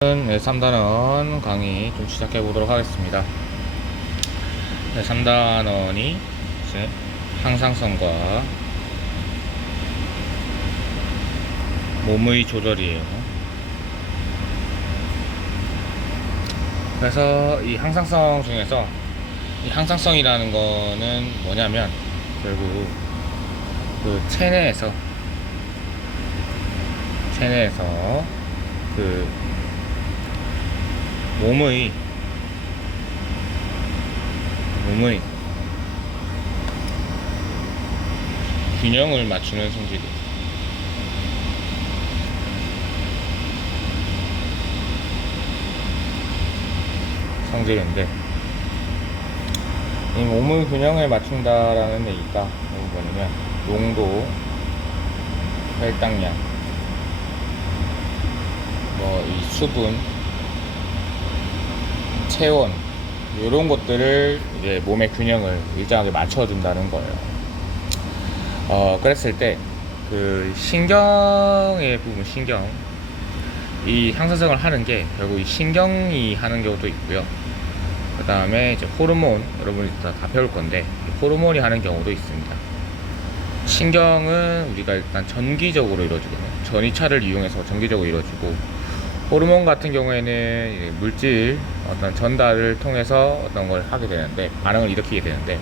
네, 3단원 강의 좀 시작해 보도록 하겠습니다. 네, 3단원이 이제 항상성과 몸의 조절이에요. 그래서 이 항상성 중에서 이 항상성이라는 거는 뭐냐면 결국 그 체내에서 그 몸의 균형을 맞추는 성질인데, 이 몸의 균형을 맞춘다라는 얘기가 뭐냐면 농도, 혈당량, 이 수분, 체온, 이런 것들을 이제 몸의 균형을 일정하게 맞춰준다는 거예요. 그랬을 때 그 신경의 부분, 이 항상성을 하는 게 결국 이 신경이 하는 경우도 있고요. 그 다음에 이제 호르몬, 여러분이 다 배울 건데 호르몬이 하는 경우도 있습니다. 신경은 우리가 일단 전기적으로 이루어지거든요. 전이차를 이용해서 전기적으로 이루어지고, 호르몬 같은 경우에는 물질 어떤 전달을 통해서 어떤 걸 하게 되는데, 반응을 일으키게 되는데,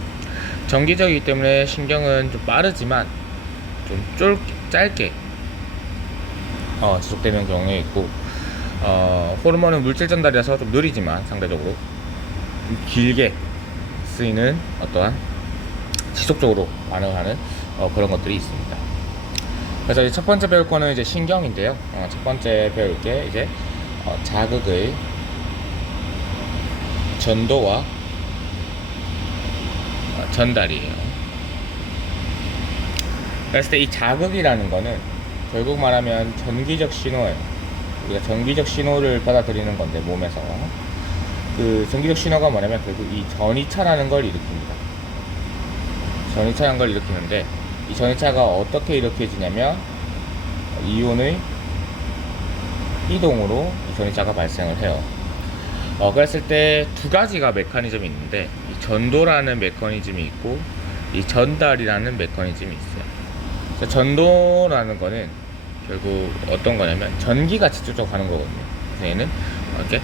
전기적이기 때문에 신경은 좀 빠르지만 좀 짧게 지속되는 경우가 있고, 호르몬은 물질 전달이라서 좀 느리지만 상대적으로 길게 쓰이는 어떠한 지속적으로 반응하는 그런 것들이 있습니다. 그래서 이제 첫 번째 배울 거는 이제 신경인데요. 첫 번째 배울 게 이제 자극의 전도와 전달이에요. 그랬을 때 이 자극이라는 거는 결국 말하면 전기적 신호예요. 우리가 전기적 신호를 받아들이는 건데, 몸에서 그 전기적 신호가 뭐냐면 결국 이 전이차라는 걸 일으킵니다. 전이차라는 걸 일으키는데, 이 전이차가 어떻게 일으켜지냐면 이온의 이동으로 이 전이차가 발생을 해요. 그랬을 때 두 가지가 메커니즘이 있는데, 이 전도라는 메커니즘이 있고 이 전달이라는 메커니즘이 있어요. 그래서 전도라는 거는 결국 어떤 거냐면 전기가 직접적으로 가는 거거든요. 그래서 얘는 이렇게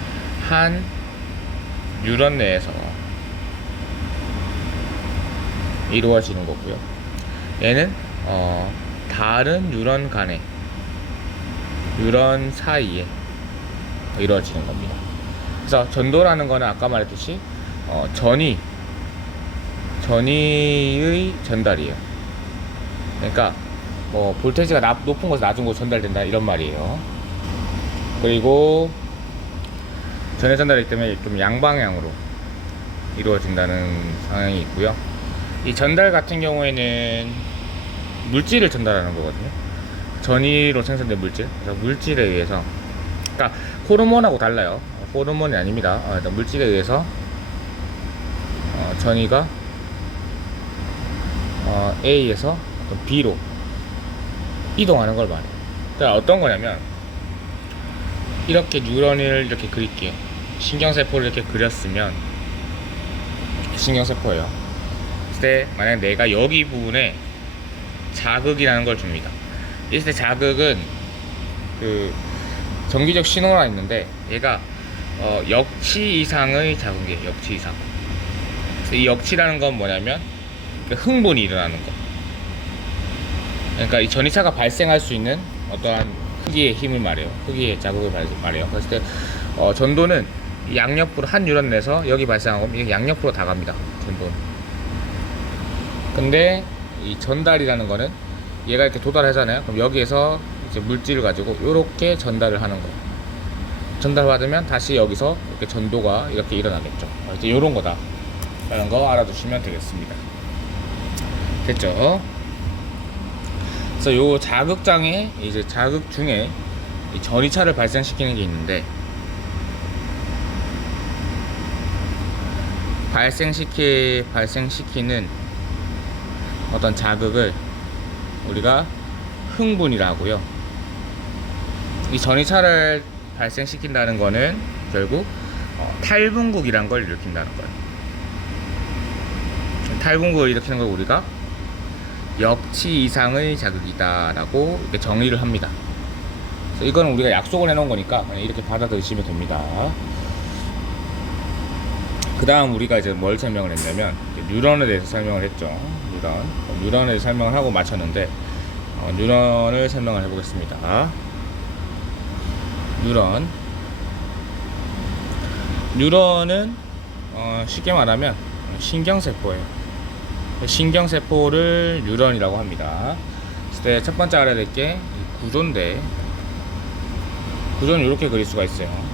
한 뉴런 내에서 이루어지는 거고요. 얘는 다른 뉴런 사이에 이루어지는 겁니다. 그래서 전도라는 거는 아까 말했듯이 전위의 전달이에요. 그러니까 볼테이지가 높은 곳에서 낮은 곳으로 전달된다, 이런 말이에요. 그리고 전해 전달이기 때문에 좀 양방향으로 이루어진다는 상황이 있고요. 이 전달 같은 경우에는 물질을 전달하는 거거든요. 전이로 생성된 물질, 그래서 물질에 의해서, 그러니까 호르몬하고 달라요. 호르몬이 아닙니다. 물질에 의해서 전이가 A에서 B로 이동하는 걸 말해요. 그러니까 어떤 거냐면, 이렇게 뉴런을 이렇게 그릴게요. 신경세포를 이렇게 그렸으면 신경세포예요. 그때 만약 내가 여기 부분에 자극이라는 걸 줍니다. 이때 자극은 그 전기적 신호가 있는데, 얘가 역치 이상의 자극이에요. 역치 이상. 그래서 이 역치라는 건 뭐냐면 흥분이 일어나는 거. 그러니까 이 전이차가 발생할 수 있는 어떠한 흑기의 힘을 말해요. 흑기의 자극을 말해요. 그랬을 때 전도는 양옆으로 한 뉴런 내서 여기 발생하고, 이게 양옆으로 다 갑니다. 전도는. 근데 이 전달이라는 거는 얘가 이렇게 도달하잖아요. 그럼 여기에서 이제 물질을 가지고 이렇게 전달을 하는 거예요. 전달받으면 다시 여기서 이렇게 전도가 이렇게 일어나겠죠. 이제 요런 거다 라는 거 알아두시면 되겠습니다. 됐죠? 그래서 요 자극장에, 이제 자극 중에 이 전이차를 발생시키는 게 있는데, 발생시키는 어떤 자극을 우리가 흥분이라고요. 이 전이차를 발생시킨다는 거는 결국 탈분국이란 걸 일으킨다는 거예요. 탈분국을 일으키는 걸 우리가 역치 이상의 자극이다 라고 이렇게 정의를 합니다. 그래서 이거는 우리가 약속을 해놓은 거니까 그냥 이렇게 받아들이시면 됩니다. 그 다음 우리가 이제 뭘 설명을 했냐면 뉴런에 대해서 설명을 했죠. 뉴런에 대해서 설명을 하고 마쳤는데 뉴런을 설명을 해보겠습니다. 뉴런은 쉽게 말하면 신경세포예요. 신경세포를 뉴런이라고 합니다. 그래서 첫 번째 알아야 될 게 구조인데, 구조는 이렇게 그릴 수가 있어요.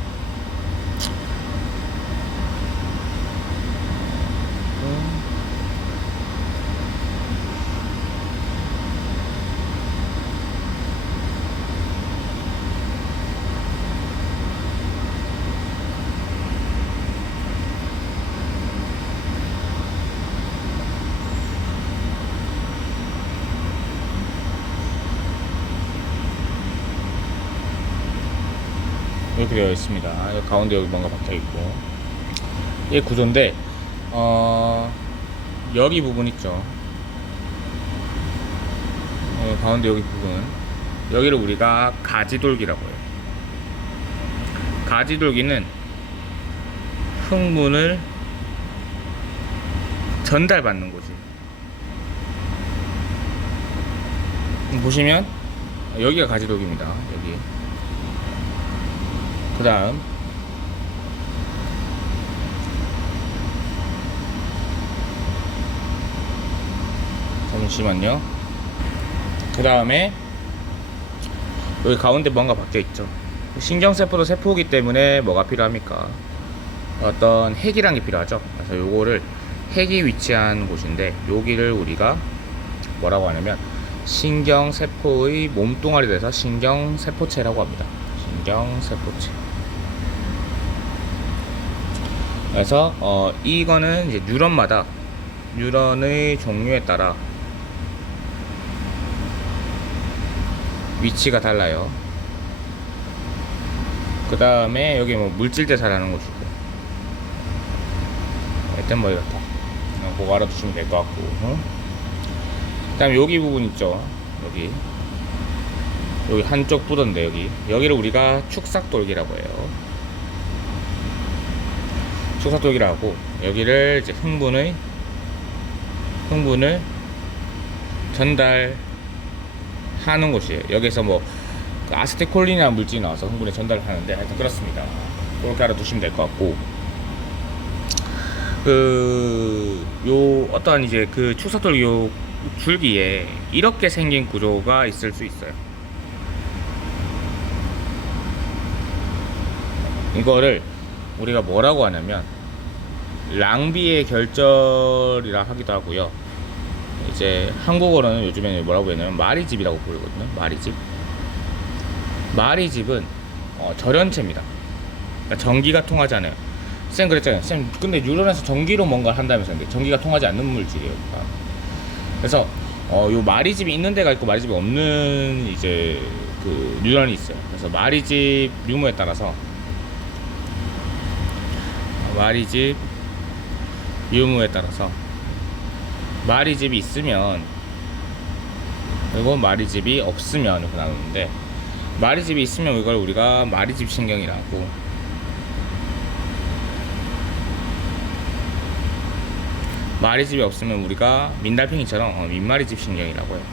이렇게 되어 있습니다. 가운데 여기 뭔가 박혀 있고, 이게 구조인데 여기 부분 있죠. 가운데 여기 부분, 여기를 우리가 가지돌기라고 해요. 가지돌기는 흥분을 전달받는 곳이에요. 보시면 여기가 가지돌기입니다. 여기. 그 다음 잠시만요. 그 다음에 여기 가운데 뭔가 박혀 있죠. 신경세포도 세포이기 때문에 뭐가 필요합니까? 어떤 핵이란 게 필요하죠. 그래서 요거를 핵이 위치한 곳인데, 여기를 우리가 뭐라고 하냐면 신경세포의 몸뚱아리 돼서 신경세포체라고 합니다. 신경세포체. 그래서 이거는 이제 뉴런마다 뉴런의 종류에 따라 위치가 달라요. 그 다음에 여기 뭐 물질대사라는 곳이고, 일단 뭐 이렇다. 그거 알아두시면 될 것 같고, 그 다음에 여기 부분 있죠. 여기 한쪽 부던데, 여기를 우리가 축삭돌기라고 해요. 축삭돌기라고 하고, 여기를 이제 흥분을 전달하는 곳이에요. 여기서 뭐 아세틸콜린이라는 물질이 나와서 흥분에 전달을 하는데, 하여튼 그렇습니다. 그렇게 알아두시면 될 것 같고, 어떠한 이제 그 축삭돌기 요 줄기에 이렇게 생긴 구조가 있을 수 있어요. 이거를 우리가 뭐라고 하냐면 랑비의 결절이라 하기도 하고요. 이제 한국어로는 요즘에는 뭐라고 하냐면 마리집이라고 부르거든요. 마리집은 절연체입니다. 그러니까 전기가 통하지 않아요. 쌤 그랬잖아요. 쌤 근데 뉴런에서 전기로 뭔가를 한다면서. 근데 전기가 통하지 않는 물질이에요. 그래서 요 마리집이 있는 데가 있고 마리집이 없는 이제 그 뉴런이 있어요. 그래서 마리집 유무에 따라서 마리집이 있으면, 그리고 마리집이 없으면 이렇게 나누는데, 마리집이 있으면 이걸 우리가 마리집 신경이라고, 마리집이 없으면 우리가 민달팽이처럼 민마리집 신경이라고 해요.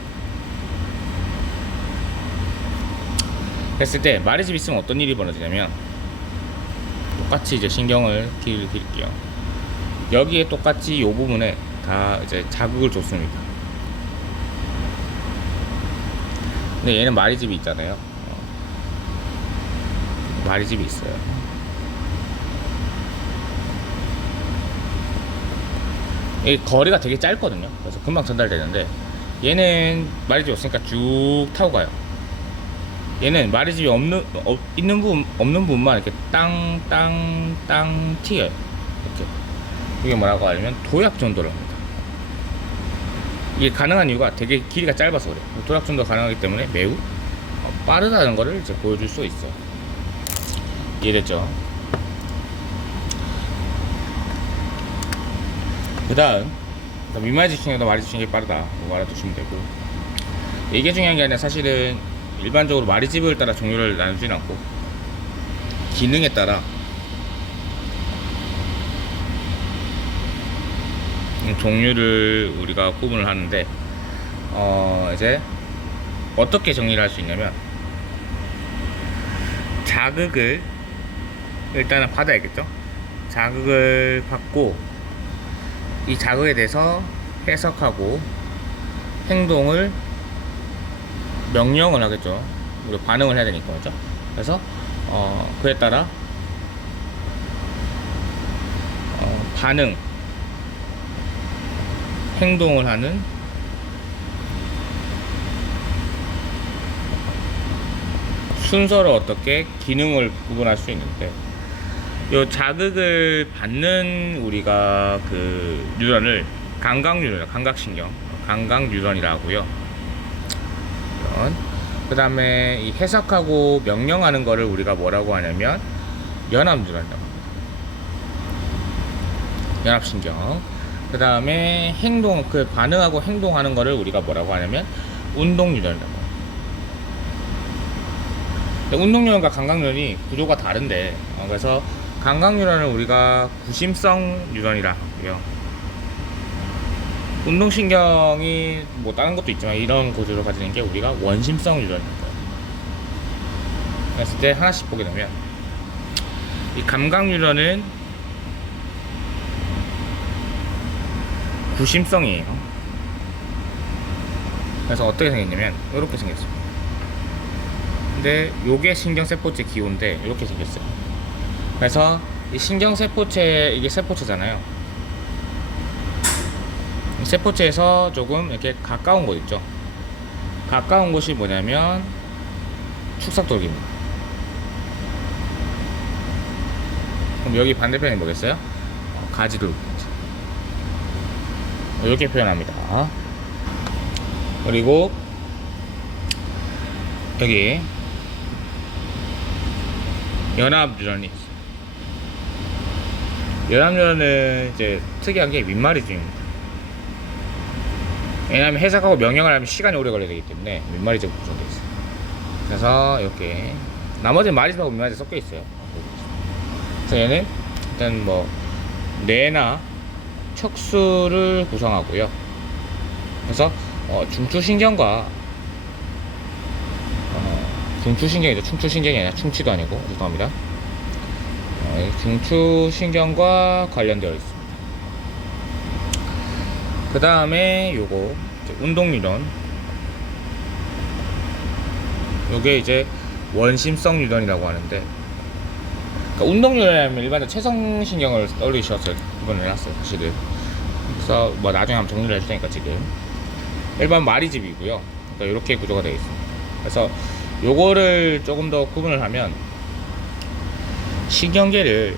했을 때 마리집이 있으면 어떤 일이 벌어지냐면, 똑같이 이제 신경을 기를게요. 여기에 똑같이 이 부분에 다 이제 자극을 줬습니다. 근데 얘는 마리집이 있잖아요. 마리집이 있어요. 이 거리가 되게 짧거든요. 그래서 금방 전달되는데, 얘는 마리집이 없으니까 쭉 타고 가요. 얘는 마리집이 있는 부분, 없는 부분만 이렇게 땅 튀어요. 이렇게. 이게 뭐라고 하냐면 도약전도를 합니다. 이게 가능한 이유가 되게 길이가 짧아서 그래요. 도약전도가 가능하기 때문에 매우 빠르다는 거를 이제 보여줄 수 있어요. 이해됐죠? 그 다음 민말 집중력보다 말이 집중력이 빠르다 뭐 알아두시면 되고, 이게 중요한 게 아니라 사실은 일반적으로 말이 집을 따라 종류를 나누진 않고 기능에 따라 종류를 우리가 구분을 하는데, 이제 어떻게 정리를 할 수 있냐면, 자극을 일단은 받아야겠죠. 자극을 받고 이 자극에 대해서 해석하고 행동을 명령을 하겠죠. 우리 반응을 해야 되니까, 그렇죠? 그래서 그에 따라 반응, 행동을 하는 순서를 어떻게 기능을 구분할 수 있는데, 요 자극을 받는 우리가 그 뉴런을 감각뉴런, 감각신경, 감각뉴런이라고 하고요. 그 다음에 이 해석하고 명령하는 거를 우리가 뭐라고 하냐면 연합뉴런이라고 합니다. 연합신경. 그 다음에 행동, 그 반응하고 행동하는 거를 우리가 뭐라고 하냐면 운동뉴런이라고 합니다. 운동뉴런과 감각뉴런이 구조가 다른데, 그래서 감각뉴런을 우리가 구심성 뉴런이라 하고요. 운동신경이 뭐 다른 것도 있지만 이런 구조를 가지는 게 우리가 원심성 뉴런입니다. 그랬을 때 하나씩 보게 되면, 이 감각뉴런은 구심성이에요. 그래서 어떻게 생겼냐면 이렇게 생겼어요. 근데 요게 신경세포체 기호인데 이렇게 생겼어요. 그래서 이 신경세포체, 이게 세포체잖아요. 세포체에서 조금 이렇게 가까운 곳 있죠. 가까운 곳이 뭐냐면 축삭돌기입니다. 그럼 여기 반대편이 뭐겠어요? 가지돌기. 이렇게 표현합니다. 그리고 여기 연합뉴런이 있어요. 연합뉴런은 이제 특이한 게 민말이집입니다. 왜냐하면 해석하고 명령을 하면 시간이 오래 걸려야 되기 때문에 민말이집 구성되어 있어요. 그래서 이렇게 나머지는 말이집하고 민말이집 섞여 있어요. 그래서 얘는 일단 뭐 뇌나 척수를 구성하고요. 그래서 중추신경과 중추신경이죠. 충추신경이 아니라 충치도 아니고, 죄송합니다. 중추신경과 관련되어 있습니다. 그 다음에 요거 운동뉴런, 요게 이제 원심성 뉴런이라고 하는데, 그러니까 운동뉴런이라면 일반적으로 체성신경을 떠올리셔서 구분을 해놨어요, 사실은. 그래서 뭐 나중에 한번 정리를 해줄 테니까 지금 일반 마리집이고요. 그러니까 이렇게 구조가 되어 있습니다. 그래서 요거를 조금 더 구분을 하면, 신경계를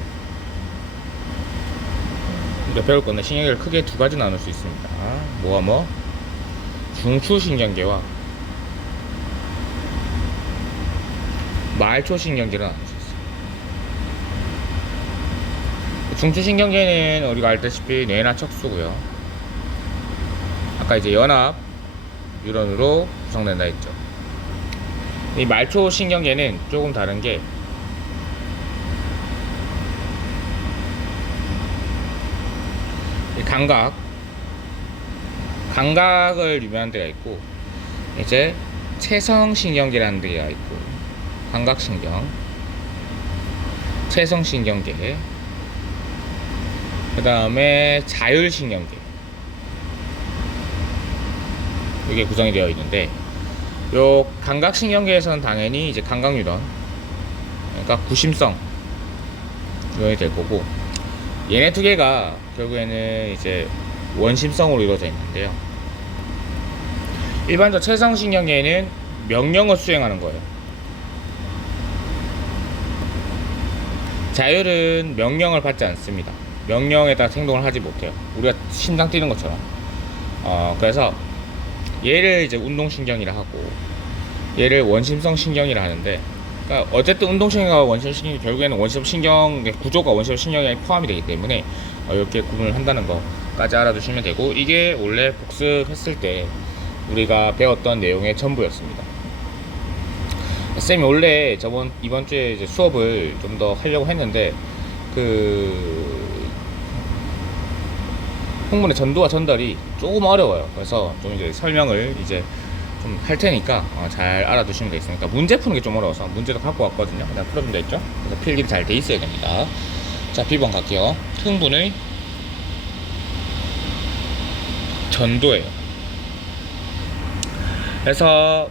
우리가 배울 건데 신경계를 크게 두 가지 나눌 수 있습니다. 중추신경계와 말초신경계를 나눌 수 있어요. 중추신경계는 우리가 알다시피 뇌나 척수고요. 아까 이제 연합 뉴런으로 구성된다 했죠. 이 말초신경계는 조금 다른 게, 감각을 유명한 데가 있고, 이제 체성신경계라는 데가 있고, 감각신경, 체성신경계, 그 다음에 자율신경계, 이게 구성이 되어 있는데, 요 감각신경계에서는 당연히 이제 감각뉴런, 그러니까 구심성 뉴런이 될 거고, 얘네 두 개가 결국에는 이제 원심성으로 이루어져 있는데요. 일반적 체성신경계에는 명령을 수행하는 거예요. 자율은 명령을 받지 않습니다. 명령에 따라 행동을 하지 못해요. 우리가 심장 뛰는 것처럼. 그래서 얘를 이제 운동신경이라 하고, 얘를 원심성 신경이라 하는데, 그러니까 어쨌든 운동신경과 원시적신경이 결국에는 원시적신경의 구조가 원시적신경에 포함이 되기 때문에 이렇게 구분을 한다는 거까지 알아두시면 되고, 이게 원래 복습했을 때 우리가 배웠던 내용의 전부였습니다. 쌤이 원래 이번 주에 이제 수업을 좀 더 하려고 했는데 홍문의 전도와 전달이 조금 어려워요. 그래서 좀 이제 설명을 이제 좀 할 테니까 잘 알아두시면 되겠습니다. 문제 푸는 게 좀 어려워서 문제도 갖고 왔거든요. 그냥 풀어준 데 있죠. 그래서 필기도 잘 돼 있어야 됩니다. 자, B번 갈게요. 흥분의 전도예요. 그래서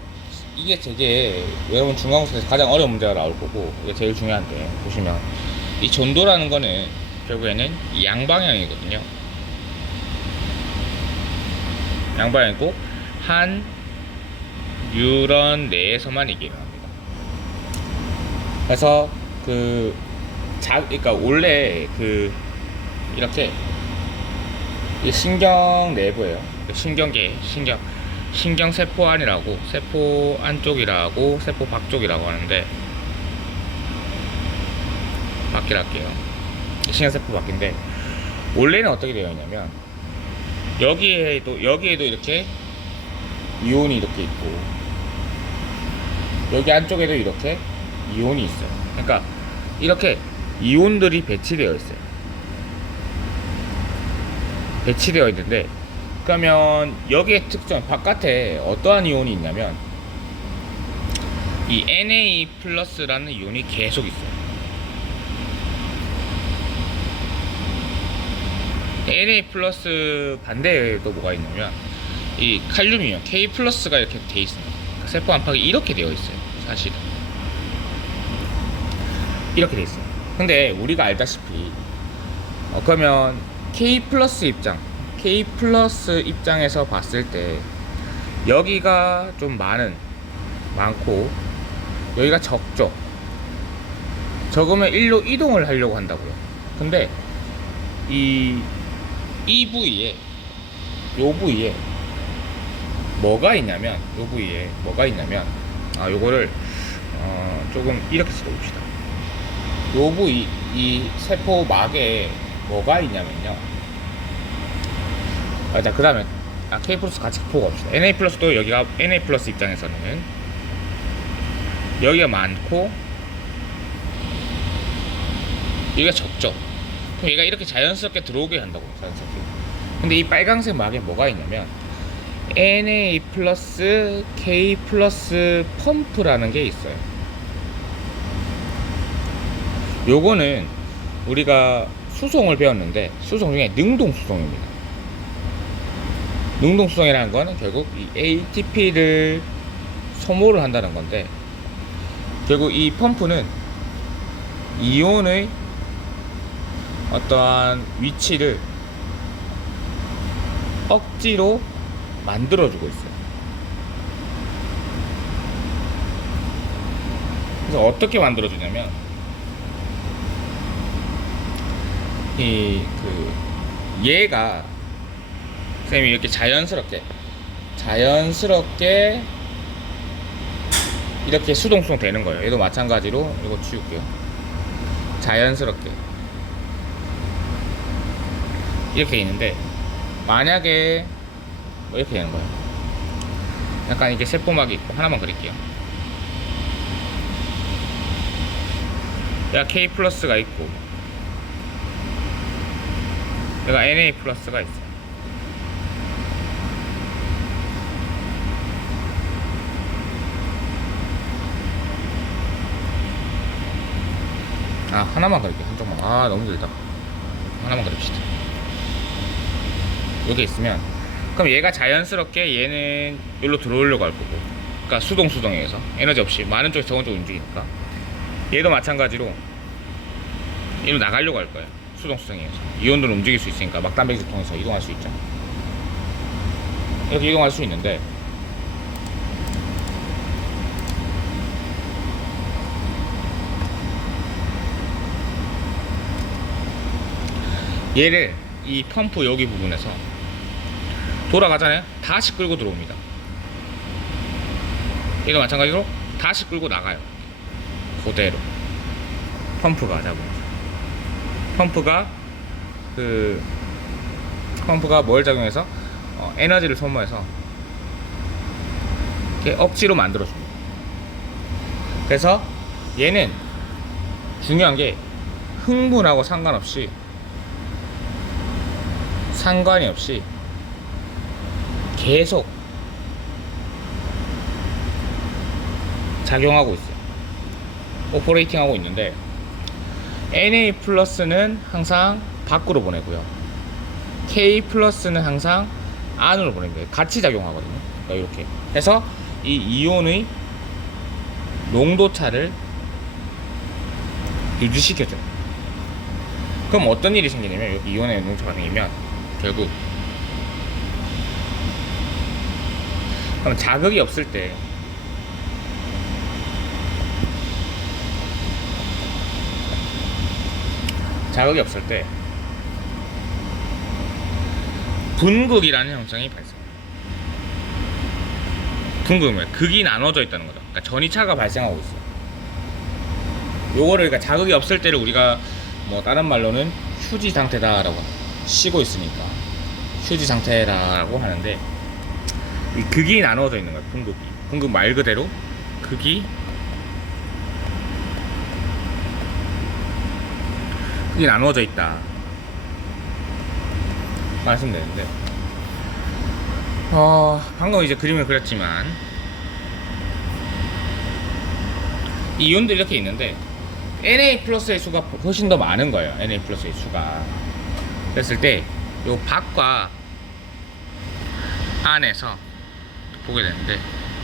이게 되게 여러분 중간고사에서 가장 어려운 문제가 나올 거고, 이게 제일 중요한데, 보시면 이 전도라는 거는 결국에는 양방향이거든요. 양방향이고 한 뉴런 내에서만 이게 일어납니다. 그래서 그러니까 원래 이렇게 신경 내부예요. 신경세포 안이라고, 세포 안쪽이라고, 세포 밖쪽이라고 하는데, 밖이랄게요. 신경세포 밖인데, 원래는 어떻게 되어 있냐면, 여기에도 이렇게 이온이 이렇게 있고, 여기 안쪽에도 이렇게 이온이 있어요. 그러니까 이렇게 이온들이 배치되어 있어요. 배치되어 있는데, 그러면 여기에 특정 바깥에 어떠한 이온이 있냐면 이 Na 플러스라는 이온이 계속 있어요. Na 플러스 반대에 또 뭐가 있냐면 이 칼륨이요, K 플러스가 이렇게 돼 있습니다. 세포 안팎이 이렇게 되어 있어요. 사실은 이렇게 돼 있어요. 근데 우리가 알다시피 그러면 K 플러스 입장에서 봤을 때 여기가 좀 많고 여기가 적죠. 적으면 1로 이동을 하려고 한다고요. 근데 이 부위에, 요 부위에 뭐가 있냐면 요거를 조금 이렇게 써봅시다. 요 부위, 이 세포막에 뭐가 있냐면요. 자, 그 다음에 K 플러스 같이 보고 갑시다. Na 플러스도 여기가 Na 플러스 입장에서는 여기가 많고 여기가 적죠. 그럼 얘가 이렇게 자연스럽게 들어오게 한다고. 자연스럽게. 근데 이 빨간색 막에 뭐가 있냐면 Na 플러스 K 플러스 펌프라는 게 있어요. 요거는 우리가 수송을 배웠는데 수송 중에 능동수송입니다. 능동수송이라는 거는 결국 이 ATP를 소모를 한다는 건데, 결국 이 펌프는 이온의 어떠한 위치를 억지로 만들어주고 있어요. 그래서 어떻게 만들어주냐면 얘가 선생님이 이렇게 자연스럽게 이렇게 수동수동 되는 거예요. 얘도 마찬가지로 이거 지울게요. 자연스럽게 이렇게 있는데, 만약에 이렇게 되는 거예요. 약간 이게 세포막이 있고, 하나만 그릴게요. 여기가 K 플러스가 있고 여기가 Na 플러스가 있어요. 하나만 그릴게요. 한쪽만. 너무 길다. 하나만 그립시다. 여기 있으면, 그럼 얘가 자연스럽게 얘는 여기로 들어오려고 할 거고, 그러니까 수동에 의해서 에너지 없이 많은 쪽에서 적은 쪽으로 움직이니까, 얘도 마찬가지로 얘로 나가려고 할 거예요. 수동에 의해서 이온들은 움직일 수 있으니까 막단백질 통해서 이동할 수 있죠. 이렇게 이동할 수 있는데, 얘를 이 펌프 여기 부분에서 돌아가잖아요. 다시 끌고 들어옵니다. 얘도 마찬가지로 다시 끌고 나가요. 그대로 펌프가 작용해서 펌프가 뭘 작용해서 에너지를 소모해서 이렇게 억지로 만들어줍니다. 그래서 얘는 중요한 게 흥분하고 상관이 없이 계속 작용하고 있어요. 오퍼레이팅 하고 있는데 Na 플러스는 항상 밖으로 보내고요. K 플러스는 항상 안으로 보냅니다. 같이 작용하거든요. 그러니까 이렇게 해서 이 이온의 농도 차를 유지시켜줘요. 그럼 어떤 일이 생기냐면 여기 이온의 농도차가 생기면 결국 그럼 자극이 없을 때 분극이라는 현상이 발생해요. 분극은 뭐야? 극이 나눠져 있다는 거죠. 그러니까 전이차가 발생하고 있어요. 요거를 그러니까 자극이 없을 때를 우리가 뭐 다른 말로는 휴지 상태다라고 쉬고 있으니까 휴지 상태라고 하는데 이 극이 나눠져 있는 거예요. 분극 말 그대로 극이 나누어져 있다 말씀드렸는데 방금 이제 그림을 그렸지만 이 이온들이 이렇게 있는데 Na 플러스의 수가 훨씬 더 많은 거예요. Na 플러스의 수가 그랬을 때 요 밖과 안에서 보게 되는데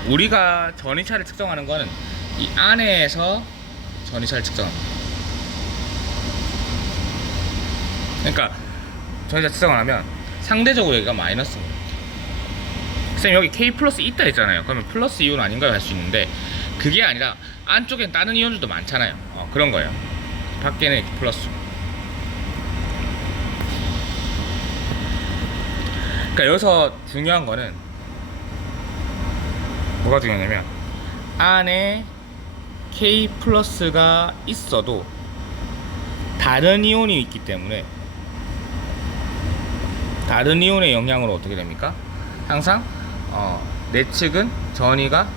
우리가 전이차를 측정하는 거는 이 안에서 전이차를 측정합니다. 그러니까 전이차 측정을 하면 상대적으로 여기가 마이너스입니다. 선생님 여기 K 플러스 있다 했잖아요. 그러면 플러스 이온 아닌가요? 할 수 있는데 그게 아니라 안쪽엔 다른 이온들도 많잖아요. 그런 거예요. 밖에는 이렇게 플러스. 그러니까 여기서 중요한 거는 뭐가 중요하냐면 안에 K 플러스가 있어도 다른 이온이 있기 때문에 다른 이온의 영향으로 어떻게 됩니까? 항상 내측은 전이가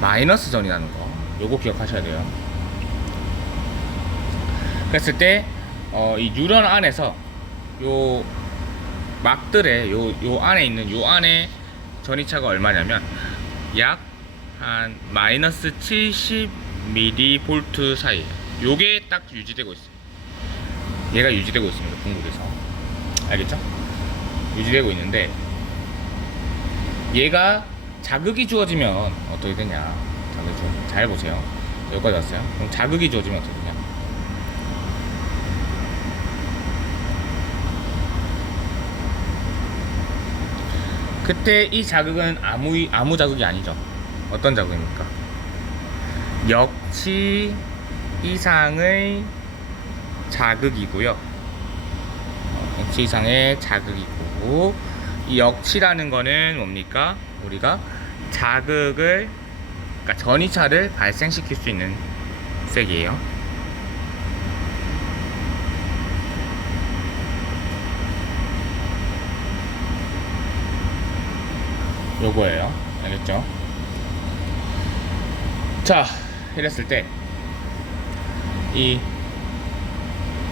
마이너스 전이라는 거 요거 기억하셔야 돼요. 그랬을 때 이 뉴런 안에서 요 막들의 요 안에 있는 요 안에 전이차가 얼마냐면 약 한 마이너스 70mV 사이에요. 요게 딱 유지되고 있어요. 얘가 유지되고 있습니다. 분극에서 알겠죠? 유지되고 있는데 얘가 자극이 주어지면 어떻게 되냐? 잘 보세요. 여기까지 왔어요. 그럼 자극이 주어지면 어떻게 되냐? 그때 이 자극은 아무 자극이 아니죠. 어떤 자극입니까? 역치 이상의 자극이고요. 역치 이상의 자극이고 이 역치라는 거는 뭡니까? 우리가 자극을 그러니까 전이차를 발생시킬 수 있는 색이에요. 요거예요. 알겠죠? 자, 이랬을 때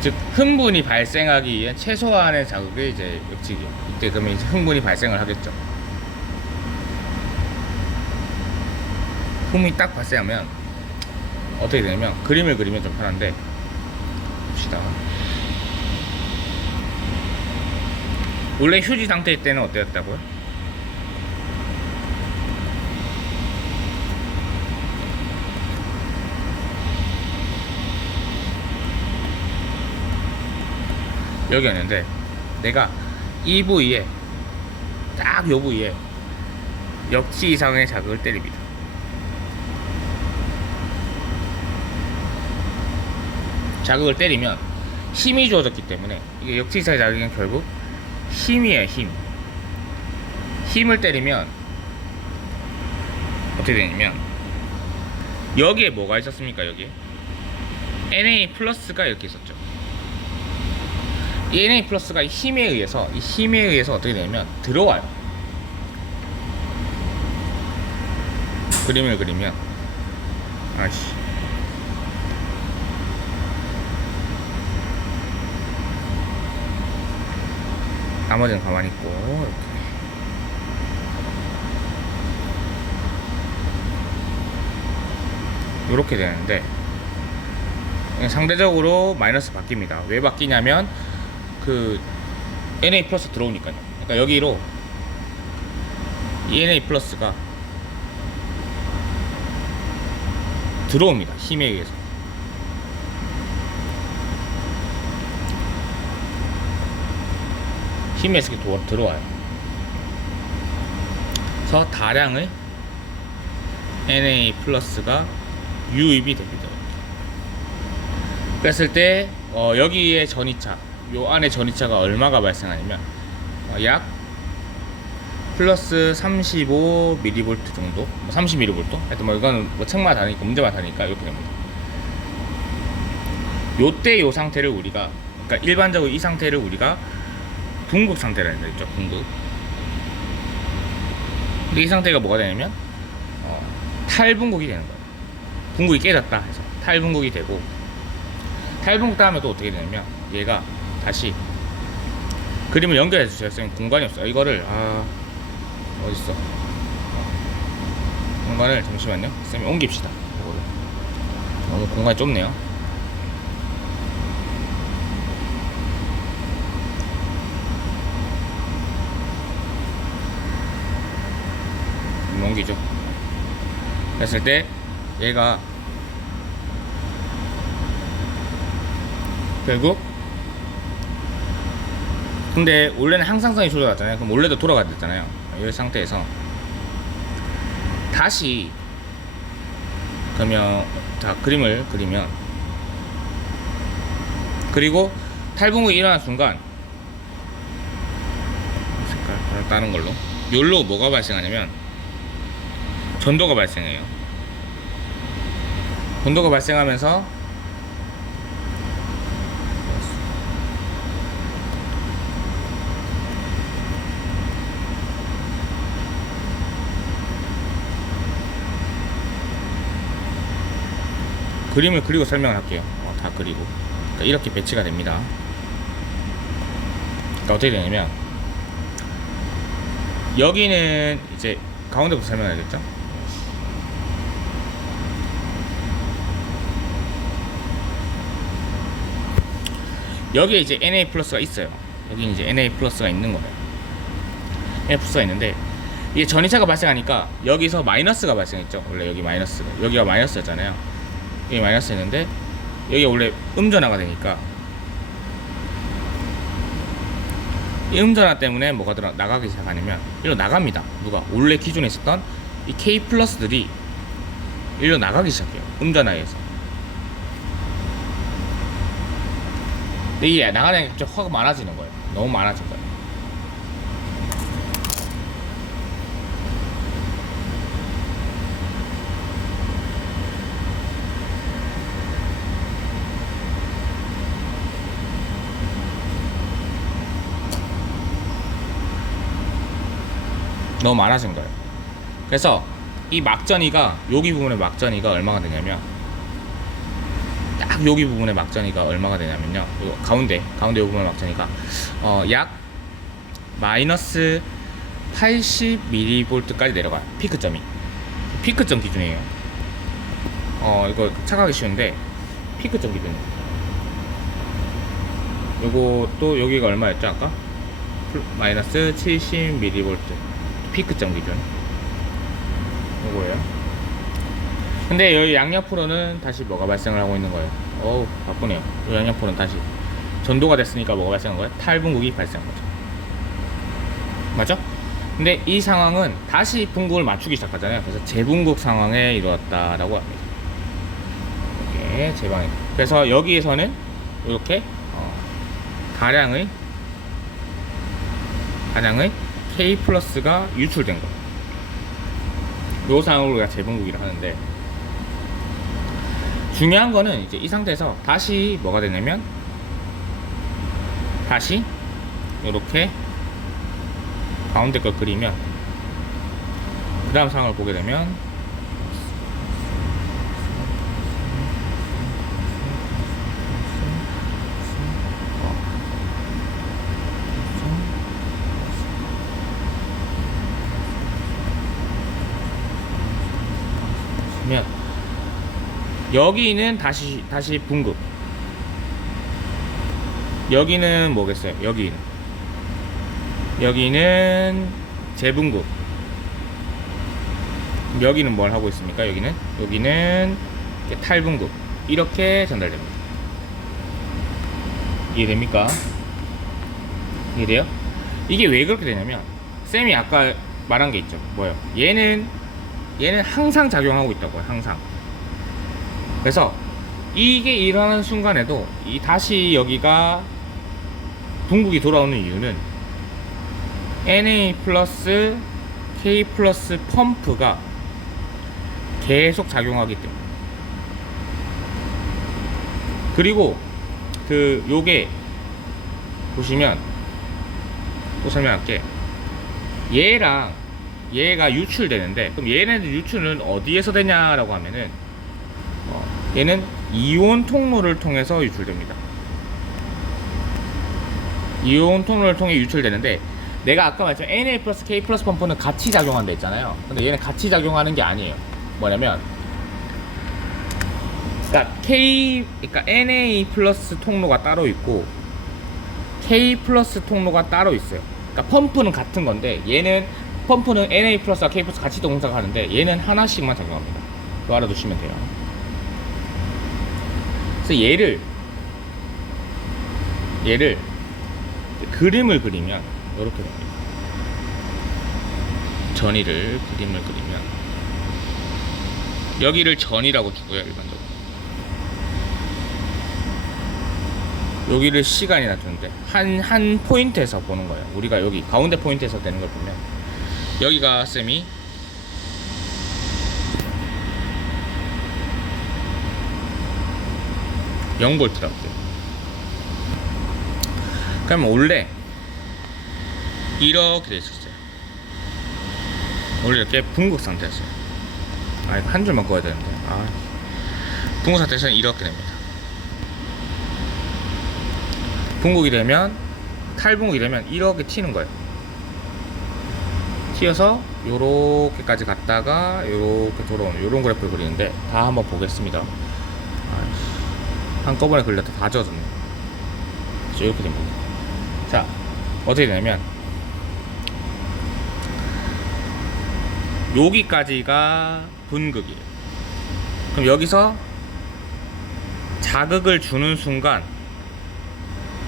즉 흥분이 발생하기 위해 최소한의 자극이 이제 역치기. 이때 그러면 이제 흥분이 발생을 하겠죠. 흥분이 딱 발생하면 어떻게 되냐면 그림을 그리면 좀 편한데 봅시다. 원래 휴지 상태일 때는 어땠다고요? 여기였는데 내가 이 부위에 딱 요 부위에 역치 이상의 자극을 때립니다. 자극을 때리면 힘이 주어졌기 때문에 이게 역치 이상의 자극은 결국 힘이에요. 힘을 때리면 어떻게 되냐면 여기에 뭐가 있었습니까? 여기에 Na 플러스가 이렇게 있었죠. 이 Na 플러스가 이 힘에 의해서 어떻게 되냐면 들어와요. 그림을 그리면 아씨 나머지는 가만히 있고 이렇게 되는데 상대적으로 마이너스 바뀝니다. 왜 바뀌냐면 그 Na 플러스 들어오니까요. 그러니까 여기로 이 Na 플러스가 들어옵니다. 힘에 의해서. 힘에 의해서 들어와요. 그래서 다량의 Na 플러스가 유입이 됩니다. 그랬을 때 여기에 전이차, 요 안에 전이차가 얼마가 발생하냐면 약 플러스 35mV 정도, 30mV. 하여튼 뭐 이거는 뭐 책마다 다르니까 문제마다 다르니까 이렇게 됩니다. 요때 요 상태를 우리가, 그러니까 일반적으로 이 상태를 우리가 붕극 상태라는 거 있죠. 붕극. 근데 이 상태가 뭐가 되냐면 탈붕극이 되는 거예요. 붕극이 깨졌다 해서 탈붕극이 되고, 탈붕극 다음에 또 어떻게 되냐면 얘가 다시 그림을 연결해 주세요. 선생님 공간이 없어요. 이거를 어딨어? 공간을 잠시만요. 선생님 옮깁시다. 이거를. 너무 공간이 좁네요. 옮기죠. 그랬을 때 얘가 결국, 근데 원래는 항상성이 조절하잖아요. 그럼 원래도 돌아가야 됐잖아요. 이 상태에서 다시 그러면 자 그림을 그리면, 그리고 탈붕극이 일어난 순간 색깔 다른 걸로 요로 뭐가 발생하냐면 전도가 발생해요. 전도가 발생하면서 그림을 그리고 설명을 할게요. 다 그리고. 그러니까 이렇게 배치가 됩니다. 그러니까 어떻게 되냐면 여기는 이제 가운데부터 설명해야겠죠. 여기에 이제 Na 플러스가 있어요. 여기 이제 Na 플러스가 있는 거예요. Na 플러스가 있는데 이게 전이차가 발생하니까 여기서 마이너스가 발생했죠. 원래 여기 마이너스, 여기가 마이너스였잖아요. 여기 마이너스였는데 여기가 원래 음전화가 되니까 이 음전화 때문에 뭐가 나가기 시작하냐면 일로 나갑니다. 누가 원래 기존에 있었던 이 K 플러스들이 일로 나가기 시작해요. 음전화에서. 근데 이게 나가는 게 확 많아지는 거예요. 너무 많아진 거예요. 너무 많아진 거예요. 그래서 이 막전이가, 여기 부분의 막전이가 얼마가 되냐면, 딱 여기 부분의 막전이가 얼마가 되냐면요, 요 가운데 이 부분의 막전이가 약 마이너스 80mV까지 내려가요. 피크점이. 피크점 기준이에요. 이거 착각하기 쉬운데 피크점 기준이에요. 요거 또 여기가 얼마였죠 아까? 마이너스 70mV 피크점 기준 요거예요. 근데 여기 양옆으로는 다시 뭐가 발생을 하고 있는 거예요. 어우 바쁘네요. 이 양옆으로는 다시 전도가 됐으니까 뭐가 발생한 거예요? 탈붕극이 발생한 거죠. 맞죠? 근데 이 상황은 다시 붕극을 맞추기 시작하잖아요. 그래서 재붕극 상황에 이루었다라고 합니다. 이렇게 재방이. 그래서 여기에서는 이렇게 다량의 K 플러스가 유출된 거예요. 요 상황을 우리가 재붕극이라 하는데, 중요한 거는 이제 이 상태에서 다시 뭐가 되냐면 다시 이렇게 가운데 걸 그리면 그 다음 상황을 보게 되면 여기는 다시 분급, 여기는 뭐겠어요? 여기는 재분급, 여기는 뭘 하고 있습니까? 여기는 탈분급, 이렇게 전달됩니다. 이해됩니까? 이해돼요? 이게 왜 그렇게 되냐면 쌤이 아까 말한 게 있죠. 뭐요? 얘는 항상 작용하고 있다고요. 항상. 그래서 이게 일어나는 순간에도 이 다시 여기가 분국이 돌아오는 이유는 NA 플러스 K 플러스 펌프가 계속 작용하기 때문에. 그리고 요게 보시면 또 설명할게. 얘랑 얘가 유출되는데, 그럼 얘네들 유출은 어디에서 되냐라고 하면은 얘는 이온 통로를 통해서 유출됩니다. 이온 통로를 통해 유출되는데, 내가 아까 말했죠. NA 플러스 K 플러스 펌프는 같이 작용한다 했잖아요. 근데 얘는 같이 작용하는 게 아니에요. 뭐냐면 그러니까 NA 플러스 통로가 따로 있고 K 플러스 통로가 따로 있어요. 그러니까 펌프는 같은 건데, 펌프는 NA 플러스와 K 플러스 같이 동작을 하는데 얘는 하나씩만 작용합니다. 그거 알아두시면 돼요. 그래서 얘를 그림을 그리면 이렇게 됩니다. 전이를 그림을 그리면 여기를 전이라고 주고요. 일반적으로 여기를 시간이라 주는데 한 포인트에서 보는 거예요. 우리가 여기 가운데 포인트에서 되는 걸 보면 여기가 쌤이 (0V) 라고 해요. 그러면 원래 이렇게 돼 있었어요. 원래 이렇게 분국 상태였어요. 한 줄만 꺼야 되는데. 분국 상태에서는 이렇게 됩니다. 분국이 되면, 탈분국이 되면 이렇게 튀는 거예요. 튀어서 요렇게까지 갔다가 요렇게 돌아오는 요런 그래프를 그리는데, 다 한번 보겠습니다. 한꺼번에 그리려다 다 젖었네. 이렇게 됩니다. 자, 어떻게 되냐면 여기까지가 분극이에요. 그럼 여기서 자극을 주는 순간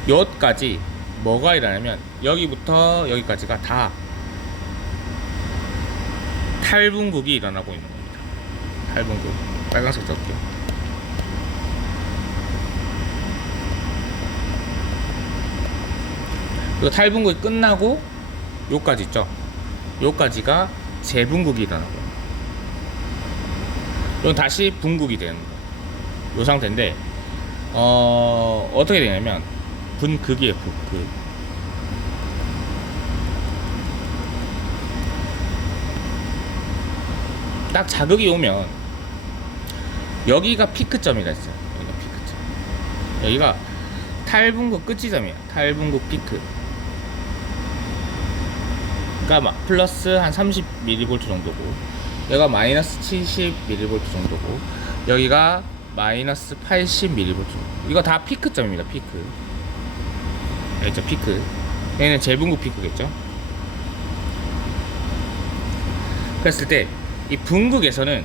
여기까지 뭐가 일어나냐면 여기부터 여기까지가 다 탈분극이 일어나고 있는 겁니다. 탈분극. 빨간색 적게요. 그 탈분극이 끝나고 요까지 있죠. 요까지가 재분극이 일어나고요. 여기 다시 분극이 되는 거예요. 요 상태인데 어떻게 되냐면 분극이에요. 분극. 딱 자극이 오면 여기가 피크점이라 했어요. 여기가 피크점. 여기가 탈분극 끝지점이에요. 탈분극 피크. 그러니까 플러스 한 30mV 정도고, 여기가 마이너스 70mV 정도고, 여기가 마이너스 80mV 정도. 이거 다 피크점입니다. 피크. 알겠죠? 피크. 얘는 재분극 피크겠죠? 그랬을 때 이 분극에서는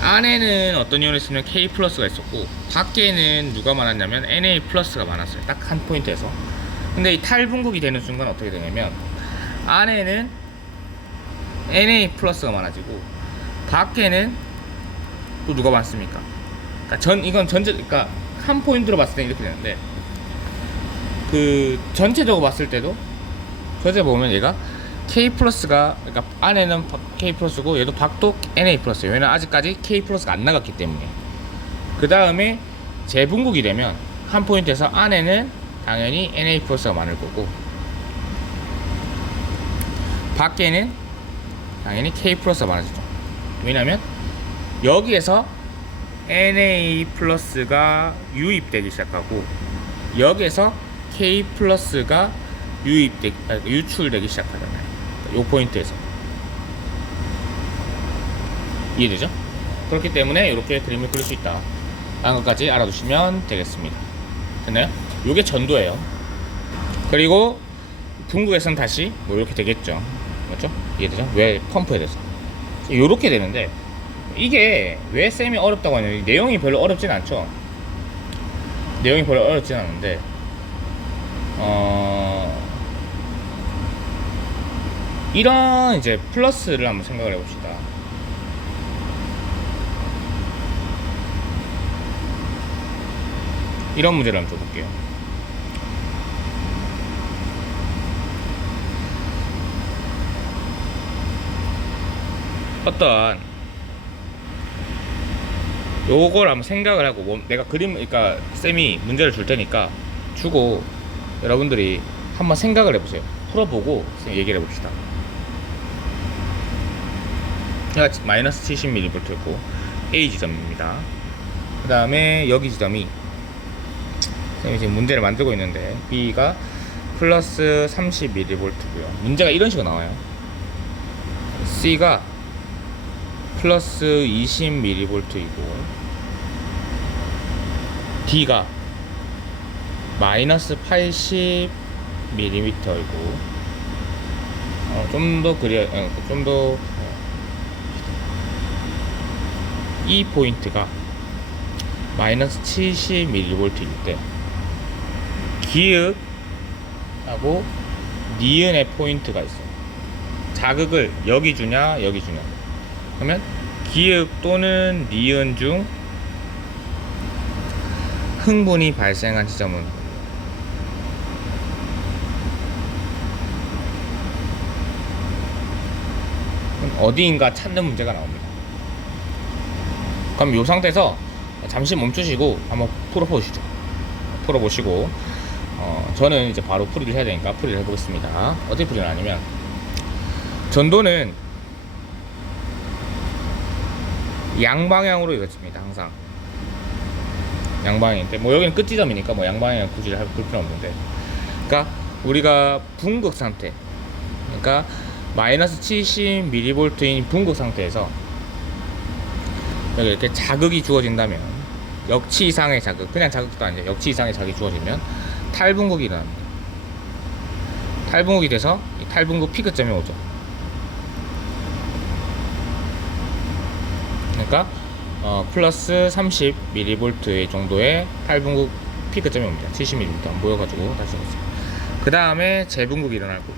안에는 어떤 이온이 있으면 K 플러스가 있었고 밖에는 누가 많았냐면 NA 플러스가 많았어요. 딱 한 포인트에서. 근데 이 탈분극이 되는 순간 어떻게 되냐면 안에는 NA 플러스가 많아지고 밖에는 또 누가 많습니까? 그러니까 그러니까 한 포인트로 봤을 때 이렇게 되는데, 그 전체적으로 봤을 때도 전체 보면 얘가 K 플러스가, 그러니까 안에는 K 플러스고 얘도 밖도 NA 플러스예요. 왜냐면 아직까지 K 플러스가 안 나갔기 때문에. 그 다음에 재분국이 되면 한 포인트에서 안에는 당연히 Na 플러스가 많을 거고 밖에는 당연히 K 플러스가 많아지죠. 왜냐면 여기에서 Na 플러스가 유입되기 시작하고 여기에서 K 플러스가 유출되기 시작하잖아요. 이 포인트에서. 이해되죠? 그렇기 때문에 이렇게 그림을 그릴 수 있다 라는 것까지 알아두시면 되겠습니다. 됐나요? 이게 전도예요. 그리고 분국에서는 다시 뭐 이렇게 되겠죠. 맞죠? 이해되죠? 왜 펌프에 대해서 이렇게 되는데 이게 왜 쌤이 어렵다고 하냐면 내용이 별로 어렵진 않죠. 내용이 별로 어렵진 않은데 이런 이제 플러스를 한번 생각을 해봅시다. 이런 문제를 한번 줘볼게요. 어떠한 요걸 한번 생각을 하고 내가 그러니까 쌤이 문제를 줄 테니까 주고 여러분들이 한번 생각을 해보세요. 풀어보고 쌤 얘기를 해봅시다. 마이너스 70mV고 A 지점입니다. 그 다음에 여기 지점이 쌤이 지금 문제를 만들고 있는데 B가 플러스 30mV고요. 문제가 이런 식으로 나와요. C가 플러스 20mV이고 D가 마이너스 80mm이고 좀 더 그려 좀 더 이 포인트가 마이너스 70mV일 때 기읍하고 니은의 포인트가 있어요. 자극을 여기 주냐 여기 주냐. 그러면 기읍 또는 니은 중 흥분이 발생한 지점은 어디인가 찾는 문제가 나옵니다. 그럼 이 상태에서 잠시 멈추시고 한번 풀어보시죠. 풀어보시고 저는 이제 바로 풀이를 해야 되니까 풀이를 해보겠습니다. 어떻게 풀이를 하냐면 전도는 양방향으로 이루어집니다. 항상 양방향인데 뭐 여기는 끝 지점이니까 뭐 양방향 굳이 할 필요 없는데, 그러니까 우리가 분극 상태, 그러니까 마이너스 70mV인 분극 상태에서 여기 이렇게 자극이 주어진다면 역치 이상의 자극, 그냥 자극도 아니죠. 역치 이상의 자극이 주어지면 탈분극이 일어납니다. 탈분극이 돼서 이 탈분극 피크점이 오죠. 그러니까 플러스 30mV 정도의 탈분극 피크점이 옵니다. 70mV 안 보여가지고 다시 해보세요. 그 다음에 재분극이 일어날 거고,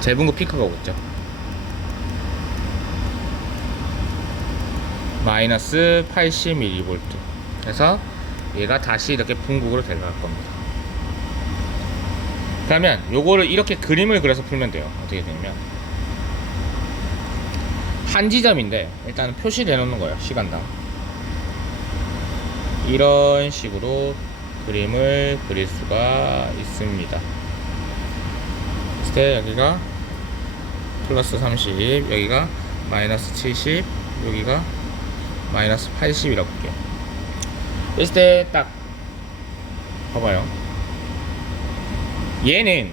재분극 피크가 오겠죠. 마이너스 80mV. 그래서 얘가 다시 이렇게 분극으로 데려갈 겁니다. 그러면 요거를 이렇게 그림을 그려서 풀면 돼요. 어떻게 되냐면 한 지점인데 일단은 표시를 해놓는 거예요. 시간당 이런 식으로 그림을 그릴 수가 있습니다. 그때 여기가 플러스 30, 여기가 마이너스 70, 여기가 마이너스 80이라고 볼게요. 그랬을 때 딱 봐봐요. 얘는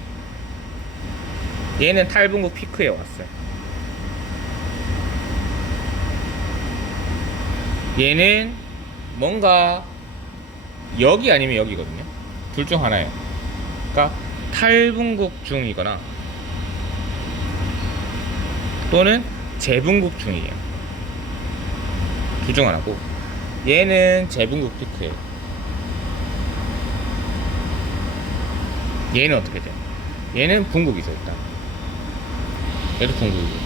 탈분극 피크에 왔어요. 얘는 뭔가 여기 아니면 여기거든요. 둘 중 하나예요. 그러니까 탈분극 중이거나 또는 재분극 중이에요. 둘 중 하나고, 얘는 재분극 피크예요. 얘는 어떻게 돼요? 얘는 분극이죠. 일단 얘도 분극이고.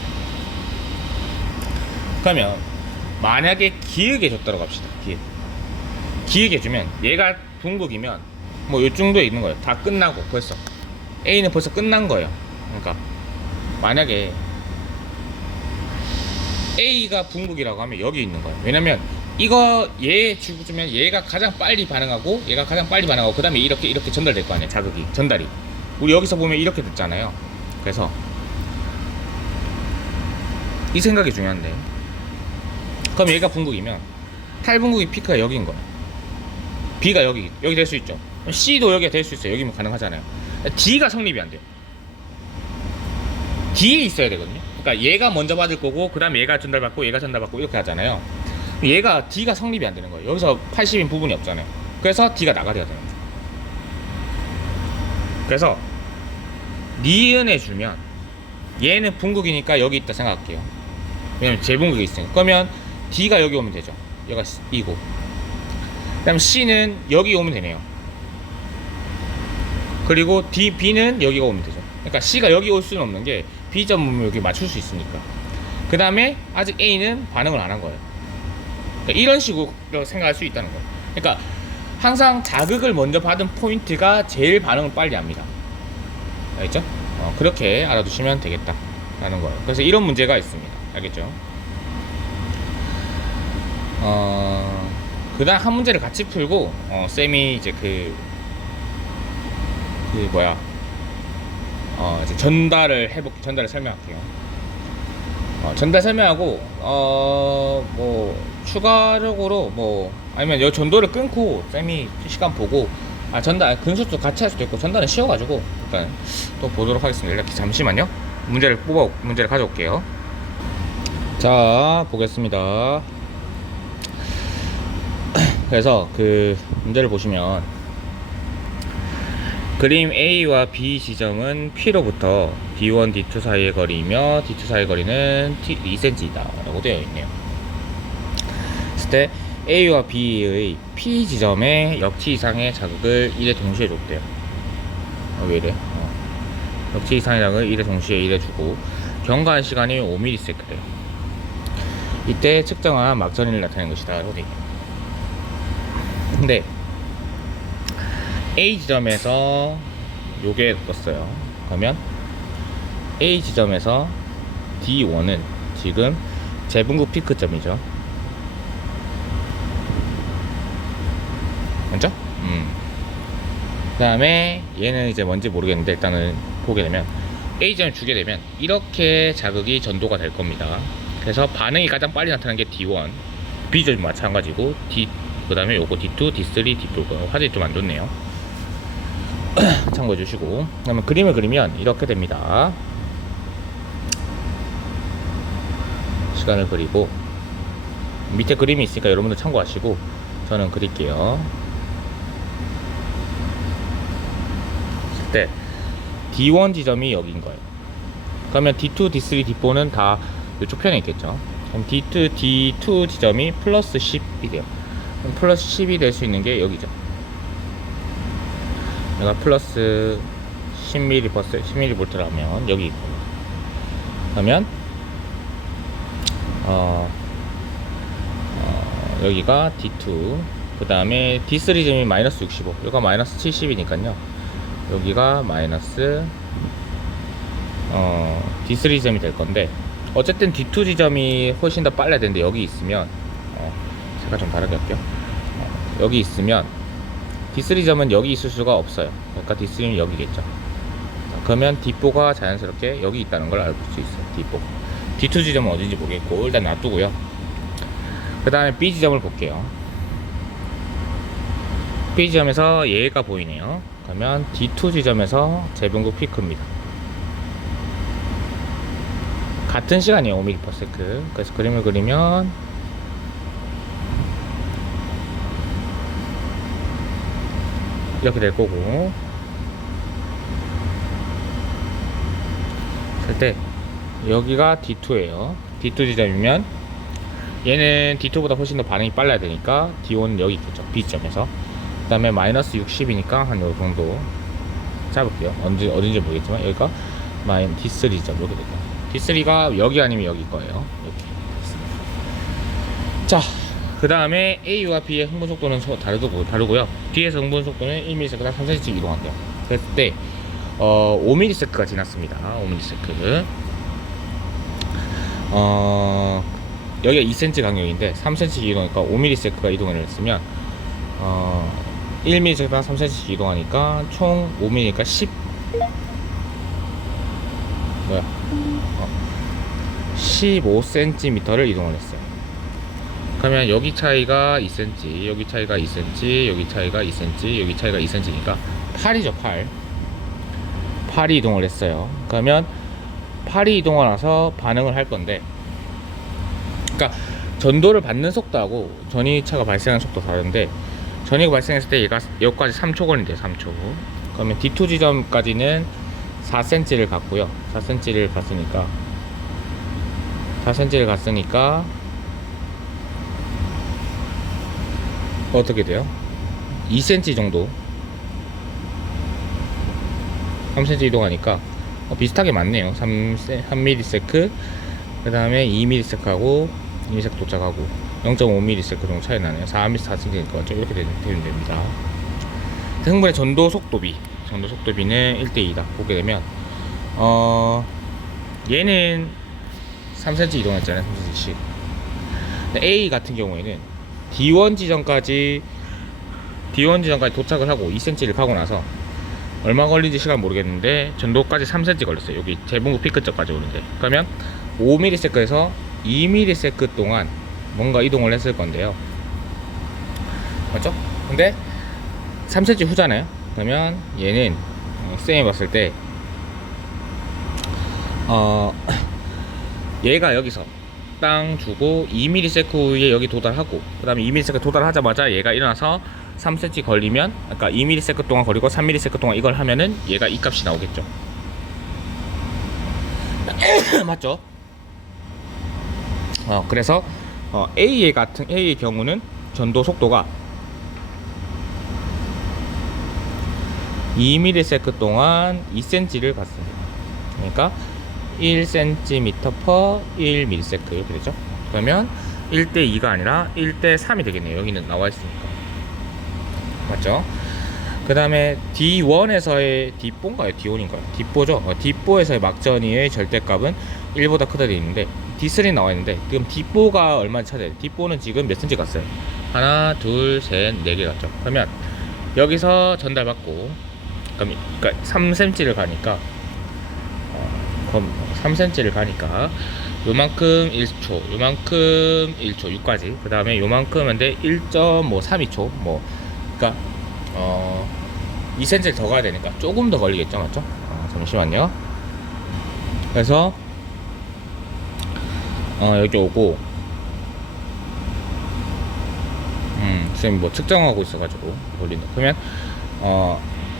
그러면 만약에 기역에 줬다고 합시다. 기역에 주면 얘가 분극이면 뭐 요정도에 있는 거예요. 다 끝나고 벌써 A는 벌써 끝난 거예요. 그러니까 만약에 A가 분극이라고 하면 여기 있는 거예요. 왜냐면 이거 얘 주면 얘가 가장 빨리 반응하고 얘가 가장 빨리 반응하고 그 다음에 이렇게 전달될 거 아니에요. 자극이 전달이 우리 여기서 보면 이렇게 됐잖아요. 그래서 이 생각이 중요한데, 그럼 얘가 분극이면 탈분극의 피크가 여기인 거예요. B가 여기 될 수 있죠. C도 여기가 될 수 있어요. 여기면 가능하잖아요. D가 성립이 안 돼요. D에 있어야 되거든요. 그러니까 얘가 먼저 받을 거고 그 다음에 얘가 전달받고 얘가 전달받고 이렇게 하잖아요. 얘가 D가 성립이 안 되는 거예요. 여기서 80인 부분이 없잖아요. 그래서 D가 나가야 되는 거죠. 그래서 니은에 주면 얘는 분극이니까 여기 있다 생각할게요. 왜냐면 재분극이 있으니까. 그러면 D가 여기 오면 되죠. 얘가 이고 그 다음 C는 여기 오면 되네요. 그리고 B는 여기가 오면 되죠. 그러니까 C가 여기 올 수는 없는 게 B점을 여기 맞출 수 있으니까. 그 다음에 아직 A는 반응을 안 한 거예요. 그러니까 이런 식으로 생각할 수 있다는 거예요. 그러니까 항상 자극을 먼저 받은 포인트가 제일 반응을 빨리 합니다. 알겠죠? 그렇게 알아두시면 되겠다 라는 거예요. 그래서 이런 문제가 있습니다. 알겠죠? 그 다음 한 문제를 같이 풀고 쌤이 이제 이제 전달을 설명할게요. 전달 설명하고 뭐 추가적으로 뭐 아니면 여 전도를 끊고 쌤이 시간 보고 전달 근소도 같이 할 수도 있고 전달은 쉬워가지고 일단 또 보도록 하겠습니다. 이렇게 잠시만요. 문제를 가져올게요. 자, 보겠습니다. 그래서 그 문제를 보시면 그림 A와 B 지점은 P로부터 D1, D2 사이의 거리이며 D2 사이의 거리는 2cm이다 라고 되어 있네요. 그랬을 때 A와 B의 P 지점에 역치 이상의 자극을 1에 동시에 줬대요. 왜 이래? 역치 이상의 자극을 1에 동시에 1에 주고 경과한 시간이 5ms래요. 이때 측정한 막전위를 나타내는 것이다 라고 되어 있네요. 근데 A 지점에서 요게 떴어요. 그러면 A 지점에서 D1은 지금 재분극 피크점이죠. 맞죠? 그 다음에 얘는 이제 뭔지 모르겠는데 일단은 보게 되면 A 지점을 주게 되면 이렇게 자극이 전도가 될 겁니다. 그래서 반응이 가장 빨리 나타나는 게 D1, B 지점 마찬가지고 그 다음에 요거 D2, D3, D4. 화질이 좀 안 좋네요. 참고해 주시고, 그러면 그림을 그리면 이렇게 됩니다. 시간을 그리고 밑에 그림이 있으니까 여러분들 참고하시고 저는 그릴게요. 때 D1 지점이 여기인 거예요. 그러면 D2, D3, D4는 다 이쪽 편에 있겠죠. 그럼 D2 지점이 플러스 10이 돼요. 그럼 플러스 10이 될 수 있는 게 여기죠. 얘가 플러스 10mV라면 여기 있고, 그러면 여기가 D2, 그 다음에 D3 점이 마이너스 65, 여기가 마이너스 70이니까요 여기가 마이너스 D3 점이 될 건데, 어쨌든 D2 지점이 훨씬 더 빨라야 되는데 여기 있으면 제가 좀 다르게 할게요. 여기 있으면 D3 점은 여기 있을 수가 없어요. 그러니까 D3는 여기겠죠. 그러면 D4가 자연스럽게 여기 있다는 걸 알 수 있어요. D4. D2 지점은 어딘지 모르겠고 일단 놔두고요. 그 다음에 B 지점을 볼게요. B 지점에서 얘가 보이네요. 그러면 D2 지점에서 재분극 피크입니다. 같은 시간이에요. 5ms. 그래서 그림을 그리면 이렇게 될 거고, 때 여기가 D2예요. D2 지점이면 얘는 D2보다 훨씬 더 반응이 빨라야 되니까 D1은 여기 있겠죠. B점에서. 그 다음에 마이너스 60이니까 한 요 정도 잡을게요. 어딘지 모르겠지만 여기가 D3점 이렇게 될게요. D3가 여기 아니면 여기 거예요. 이렇게 됐습니다. 자, 그 다음에 A와 B의 흥분 속도는 다르고요. D에서 흥분 속도는 1ms당 3cm 이동할게요. 그랬을 때 5ms가 지났습니다. 5ms. 여기가 2cm 간격인데 3cm 이동하니까 5ms가 이동을 했으면 1ms당 3cm 이동하니까 총 5mm니까 15cm를 이동을 했어요. 그러면 여기 차이가 2cm, 여기 차이가 2cm, 여기 차이가 2cm, 여기 차이가 2cm니까 8이죠. 8이 이동을 했어요. 그러면 8이 이동을 나서 반응을 할 건데, 그러니까 전도를 받는 속도하고 전이차가 발생하는 속도 다른데, 전이가 발생했을 때 얘가 여기까지 3초 걸린대요. 3초. 그러면 D2 지점까지는 4cm를 갔고요. 4cm를 갔으니까 어떻게 돼요? 2cm 정도, 3cm 이동하니까 비슷하게 맞네요. 3ms, 그 다음에 2ms하고 2ms 도착하고 0.5ms 정도 차이 나네요. 4cm니까 좀 이렇게 되면 됩니다. 흥분의 전도 속도비는 1대2다 보게 되면 얘는 3cm 이동했잖아요. 3cm씩. A 같은 경우에는 D1 지점까지 도착을 하고 2cm를 가고 나서 얼마 걸린지 시간 모르겠는데 전도까지 3cm 걸렸어요. 여기 재분구 피크점까지 오는데, 그러면 5ms에서 2ms 동안 뭔가 이동을 했을 건데요. 맞죠? 근데 3cm 후잖아요. 그러면 얘는 쌤이 봤을 때 얘가 여기서 땅 주고 2ms 후에 여기 도달하고, 그 다음에 2ms 도달하자마자 얘가 일어나서 3cm 걸리면, 그러니까 2ms 동안 걸리고 3ms 동안 이걸 하면은 얘가 이 값이 나오겠죠. 맞죠? 그래서 A의 경우는 전도 속도가 2ms 동안 2cm를 갔습니다. 그러니까 1cm/1ms 이렇게 되죠. 그러면 1대2가 아니라 1대3이 되겠네요. 여기는 나와 있으니까. 맞죠? 그 다음에 D1에서의 D4인가요? D1인가요? D4죠? D4에서의 막전이의 절대값은 1보다 크다 되어 있는데, D3 나와 있는데 지금 D4가 얼마인지 찾아야 돼요. D4는 지금 몇 cm 갔어요? 하나, 둘, 셋, 4개 갔죠. 그러면 여기서 전달받고, 그러니까 3cm를 가니까 3cm를 가니까 요만큼 1초, 요만큼 1초, 6까지, 그 다음에 요만큼 한데 1.32초, 그러니까 2cm를 더 가야 되니까 조금 더 걸리겠죠. 맞죠? 잠시만요. 그래서 여기 오고, 지금 뭐 측정하고 있어가지고 걸린다. 그러면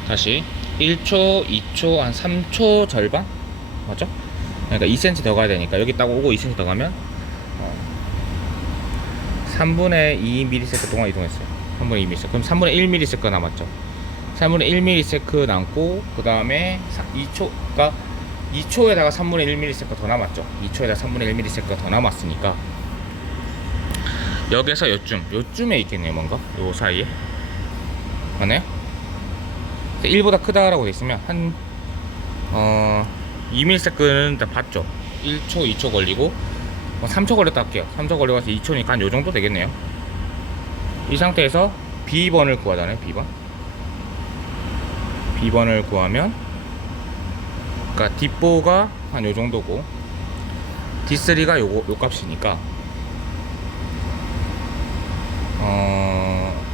다시 1초, 2초, 한 3초 절반? 맞죠? 그러니까 2cm 더 가야 되니까 여기 딱 오고 2cm 더 가면 3분의 2ms 동안 이동했어요. 3분의 2ms. 그럼 3분의 1ms 남았죠. 3분의 1ms 남고, 그 다음에 2초가 2초에다가 3분의 1ms 더 남았죠. 2초에다가 3분의 1ms 더 남았으니까 여기서 요쯤에 있겠네요. 뭔가 요 사이에. 맞나요? 1보다 크다라고 돼 있으면 한 2ms는 다 봤죠. 1초, 2초 걸리고 3초 걸렸다 할게요. 3초 걸려서 2초니까 한 요정도 되겠네요. 이 상태에서 B번을 구하잖아요. B번을 구하면, 그러니까 D4가 한 요정도고 D3가 요 값이니까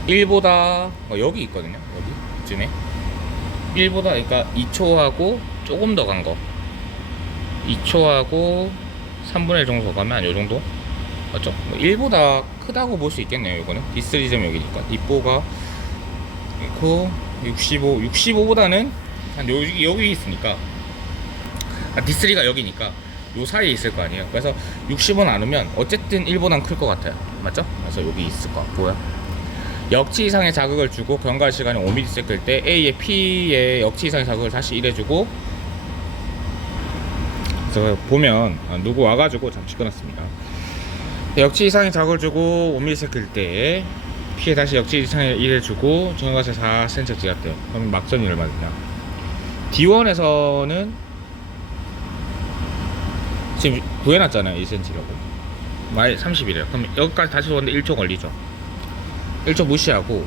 1보다 여기 있거든요. 여기쯤에 1보다, 그러니까 2초하고 조금 더 간 거, 2초하고 3분의 1 정도 더 가면 한 요정도? 맞죠? 1보다 크다고 볼 수 있겠네요. 이거는 D3점 여기니까 D4가 있고 65보다는 한 여기 있으니까, D3가 여기니까 요 사이에 있을 거 아니에요. 그래서 60은 나누면 어쨌든 1보단 클 것 같아요. 맞죠? 그래서 여기 있을 것 같고요. 역치 이상의 자극을 주고 경과 시간이 5ms 끌 때 A의 P의 역치 이상의 자극을 다시 1해주고, 그래서 보면 누구 와가지고 잠시 끊었습니다. 역치 이상의 자극을 주고 5ms 끌 때 P에 다시 역치 이상의 1해주고 경과시 4cm 지났대요. 그럼 막전이 얼마 되냐? D1에서는 지금 구해놨잖아요. 2cm라고. 마일 30이래요. 그럼 여기까지 다시 오는데 1초 걸리죠. 1초 무시하고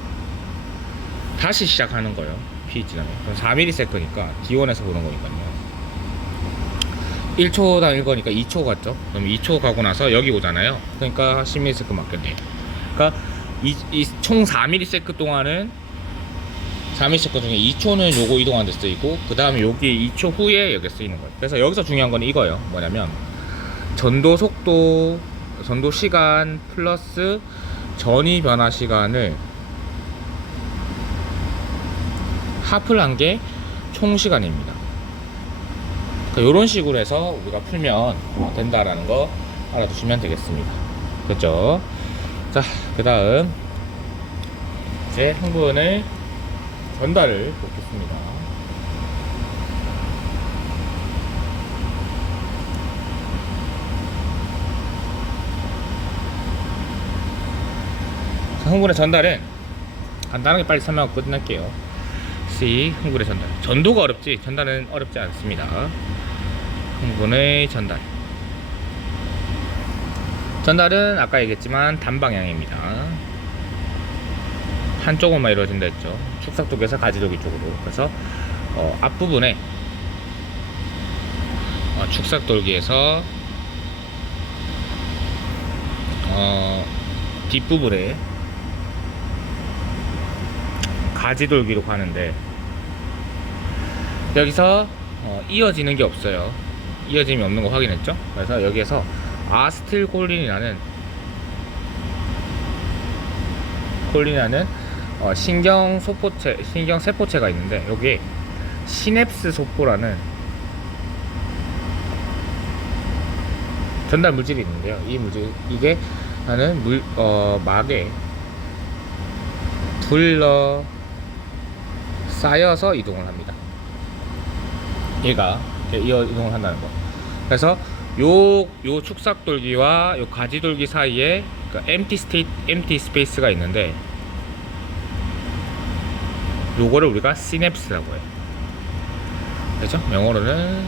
다시 시작하는 거예요. P 지나면. 그럼 4ms니까 D1에서 보는 거니까요. 1초 단일 거니까 2초 갔죠. 그럼 2초 가고 나서 여기 오잖아요. 그러니까 10ms 맞겠네요. 그러니까 총 4ms 동안은 4ms 중에 2초는 요거 이동하는 데 쓰이고 그 다음에 여기 2초 후에 여기 쓰이는 거예요. 그래서 여기서 중요한 건 이거예요. 뭐냐면 전도 속도, 전도 시간 플러스 전위 변화 시간을 합을 한 게 총 시간입니다. 그러니까 이런 식으로 해서 우리가 풀면 된다라는 거 알아두시면 되겠습니다. 그렇죠? 자, 그 다음 이제 흥분의 전달을 보겠습니다. 흥분의 전달은 간단하게 빨리 설명하고 끝낼게요. C. 흥분의 전달. 전도가 어렵지 전달은 어렵지 않습니다. 흥분의 전달. 전달은 아까 얘기했지만 단방향입니다. 한쪽으로만 이루어진다 했죠. 축삭 쪽에서 가지돌기 쪽으로. 그래서 앞부분에 축삭 돌기에서 뒷부분에 가지돌기로 가는데 여기서 이어지는 게 없어요. 이어짐이 없는 거 확인했죠? 그래서 여기에서 아스틸콜린이라는 신경소포체, 신경세포체가 있는데 여기에 시냅스 소포라는 전달 물질이 있는데요. 이 물질, 이게 나는 막에 둘러 쌓여서 이동을 합니다. 얘가 이동을 한다는 거. 그래서 요 축삭돌기와 요 가지돌기 사이에 empty 스페이스가 있는데 요거를 우리가 시냅스라고 해요. 그렇죠? 영어로는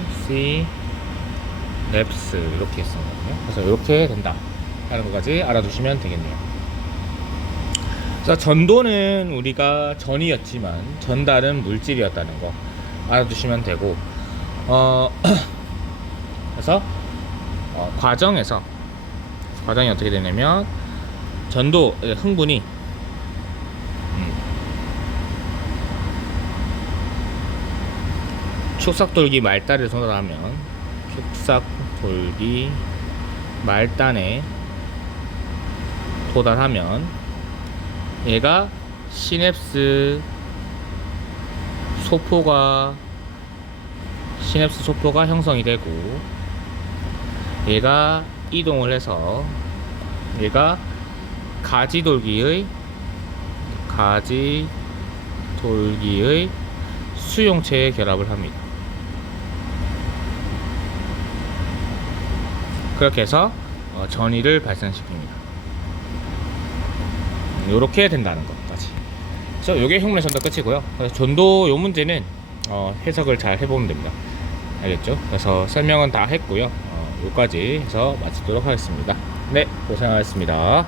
시냅스 이렇게 쓰거든요. 그래서 이렇게 된다 하는 것까지 알아두시면 되겠네요. 그래서 전도는 우리가 전이었지만 전달은 물질이었다는 거 알아두시면 되고 그래서 과정이 어떻게 되냐면 전도 흥분이 축삭돌기 말단에 도달하면 축삭돌기 말단에 도달하면 얘가 시냅스 소포가 형성이 되고 얘가 이동을 해서 얘가 가지돌기의 수용체에 결합을 합니다. 그렇게 해서 전이를 발생시킵니다. 이렇게 된다는 것까지. 그래서 이게 흉문의 전달 끝이고요. 그래서 전도 요 문제는 해석을 잘 해보면 됩니다. 알겠죠? 그래서 설명은 다 했고요. 여기까지 해서 마치도록 하겠습니다. 네, 고생하셨습니다.